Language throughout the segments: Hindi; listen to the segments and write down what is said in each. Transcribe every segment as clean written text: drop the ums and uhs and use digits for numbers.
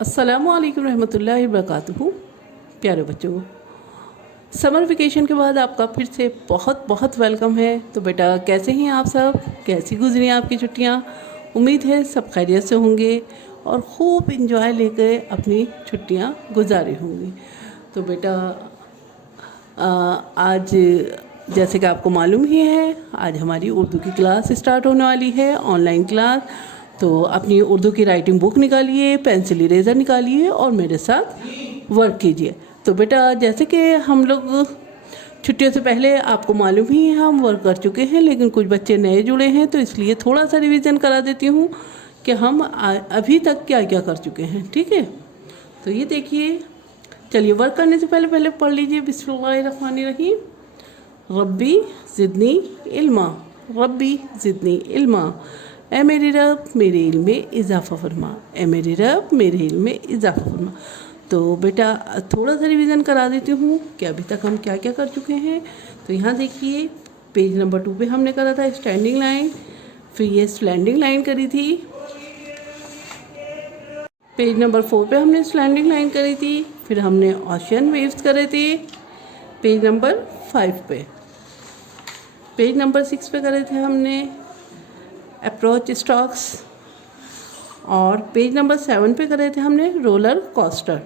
अस्सलामुअलैकुम रहमतुल्लाहि वबरकातुहू। प्यारे बच्चों, समर वेकेशन के बाद आपका फिर से बहुत बहुत वेलकम है। तो बेटा कैसे हैं आप सब, कैसी गुजरी आपकी छुट्टियां? उम्मीद है सब खैरियत से होंगे और खूब इंजॉय लेकर अपनी छुट्टियां गुजारी होंगी। तो बेटा आज जैसे कि आपको मालूम ही है, आज हमारी उर्दू की क्लास स्टार्ट होने वाली है, ऑनलाइन क्लास। तो अपनी उर्दू की राइटिंग बुक निकालिए, पेंसिल इरेज़र निकालिए और मेरे साथ वर्क कीजिए। तो बेटा जैसे कि हम लोग छुट्टियों से पहले आपको मालूम ही है हम वर्क कर चुके हैं, लेकिन कुछ बच्चे नए जुड़े हैं तो इसलिए थोड़ा सा रिवीजन करा देती हूँ कि हम अभी तक क्या क्या कर चुके हैं। ठीक है, तो ये देखिए, चलिए वर्क करने से पहले पहले पढ़ लीजिए बिस्मिल्लाहिर्रहमानिर्रहीम। रब्बी ज़िदनी इल्मा, रब्बी ज़िदनी इल्मा। ए मेरे रब मेरे इल्म में इजाफ़ा फरमा, ए मेरे रब मेरे इल्म में इजाफ़ा फरमा। तो बेटा थोड़ा सा रिवीजन करा देती हूँ कि अभी तक हम क्या क्या कर चुके हैं। तो यहाँ देखिए, पेज नंबर 2 पे हमने करा था स्टैंडिंग लाइन, फिर ये स्लैंडिंग लाइन करी थी। पेज नंबर 4 पे हमने स्लैंडिंग लाइन करी थी, फिर हमने ओशन वेव्स करे थे पेज नंबर 5 पे। पेज नंबर 6 पे करे थे हमने अप्रोच स्टॉक्स, और पेज नंबर 7 पे करे थे हमने रोलर कोस्टर।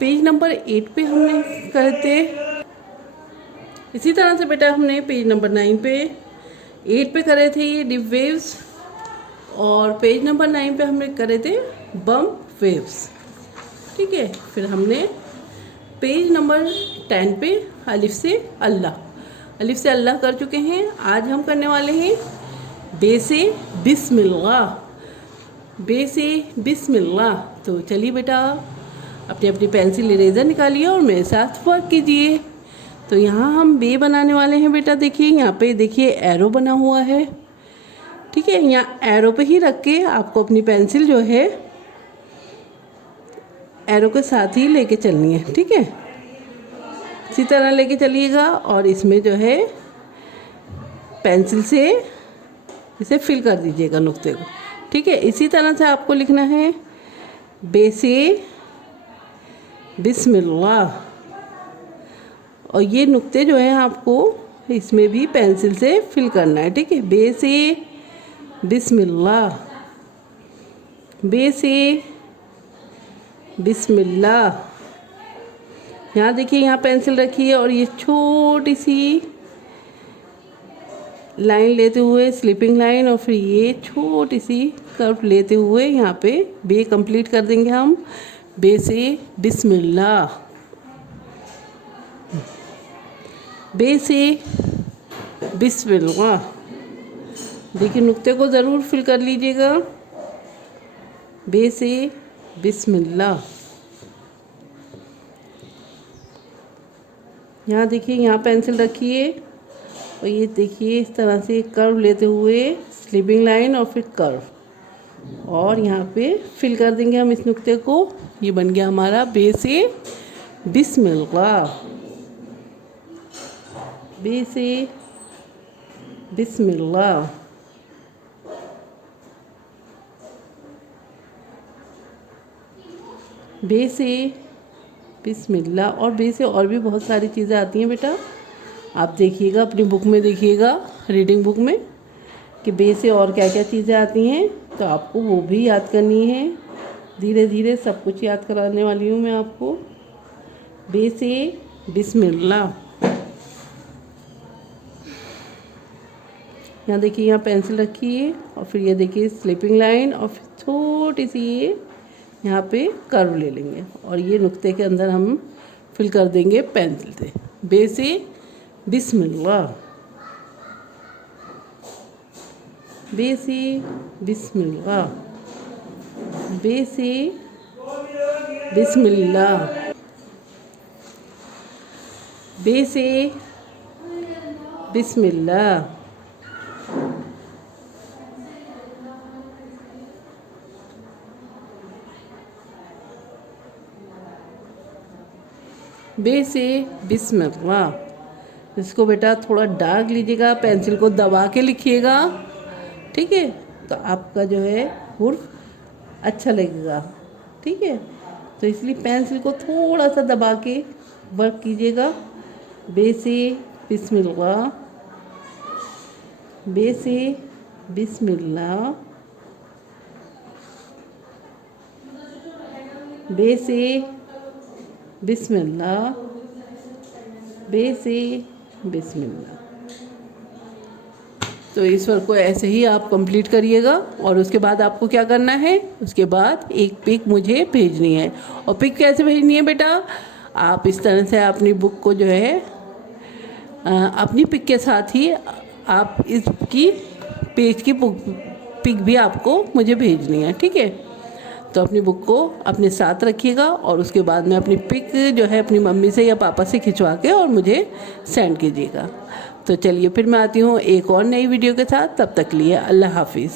पेज नंबर 8 पे हमने करे थे, इसी तरह से बेटा हमने पेज नंबर 9 पे 8 पे करे थे ये डिप वेव्स, और पेज नंबर 9 पे हमने करे थे बम्प वेव्स। ठीक है, फिर हमने पेज नंबर 10 पे अलिफ से अल्लाह, अलिफ से अल्लाह कर चुके हैं। आज हम करने वाले हैं बे से बिस्मिल्लाह, बे से बिस्मिल्लाह। तो चलिए बेटा अपनी अपनी पेंसिल इरेज़र निकालिए और मेरे साथ वर्क कीजिए। तो यहाँ हम बे बनाने वाले हैं बेटा। देखिए यहाँ पे देखिए एरो बना हुआ है। ठीक है, यहाँ एरो पे ही रख के आपको अपनी पेंसिल जो है एरो के साथ ही लेके चलनी है। ठीक है, इसी तरह लेके चलिएगा और इसमें जो है पेंसिल से इसे फिल कर दीजिएगा नुक्ते को। ठीक है, इसी तरह से आपको लिखना है बे से बिस्मिल्लाह, और ये नुक्ते जो हैं आपको इसमें भी पेंसिल से फिल करना है। ठीक है, बे से बिस्मिल्लाह, बे से बिस्मिल्लाह। यहाँ देखिए, यहाँ पेंसिल रखी है और ये छोटी सी लाइन लेते हुए स्लिपिंग लाइन, और फिर ये छोटी सी कर्व लेते हुए यहाँ पे बे कंप्लीट कर देंगे हम। बे से बिस्मिल्लाह, बे से बिस्मिल्लाह। देखिए नुक्ते को ज़रूर फिल कर लीजिएगा, बे से बिस्मिल्लाह। यहाँ देखिए, यहाँ पेंसिल रखिए और ये देखिए इस तरह से कर्व लेते हुए स्लिपिंग लाइन और फिर कर्व, और यहाँ पे फिल कर देंगे हम इस नुक्ते को। ये बन गया हमारा बे से बिस्मिल्लाह, बे से बिस्मिल्लाह। बे से बिस्मिल्लाह, और बे से और भी बहुत सारी चीज़ें आती हैं बेटा। आप देखिएगा अपनी बुक में, देखिएगा रीडिंग बुक में कि बे से और क्या क्या चीज़ें आती हैं, तो आपको वो भी याद करनी है। धीरे धीरे सब कुछ याद कराने वाली हूँ मैं आपको। बे से बिस्मिल्लाह। यहाँ देखिए, यहाँ पेंसिल रखी है और फिर ये देखिए स्लिपिंग लाइन, और फिर छोटी सी ये यहाँ पे कर्व ले लेंगे और ये नुक्ते के अंदर हम फिल कर देंगे पेंसिल से। बे से बिस्मिल्लाह, बे से बिस्मिल्लाह, बे से बिस्मिल्लाह, बे से बिस्मिल्लाह, बे से बिस्मिल्लाह। इसको बेटा थोड़ा डार्क लीजिएगा, पेंसिल को दबा के लिखिएगा। ठीक है, तो आपका जो है हुर्फ अच्छा लगेगा। ठीक है, तो इसलिए पेंसिल को थोड़ा सा दबा के वर्क कीजिएगा। बे से बिस्मिल्लाह, बे से बिस्मिल्लाह, बे से बिस्मिल्लाह, बे से बिस्मिल्लाह। तो इस वर्क को ऐसे ही आप कंप्लीट करिएगा। और उसके बाद आपको क्या करना है, उसके बाद एक पिक मुझे भेजनी है। और पिक कैसे भेजनी है बेटा, आप इस तरह से अपनी बुक को जो है अपनी पिक के साथ ही आप इसकी पेज की पिक भी आपको मुझे भेजनी है। ठीक है, तो अपनी बुक को अपने साथ रखिएगा और उसके बाद में अपनी पिक जो है अपनी मम्मी से या पापा से खिंचवा के और मुझे सेंड कीजिएगा। तो चलिए फिर मैं आती हूँ एक और नई वीडियो के साथ, तब तक लिए अल्लाह हाफिज़।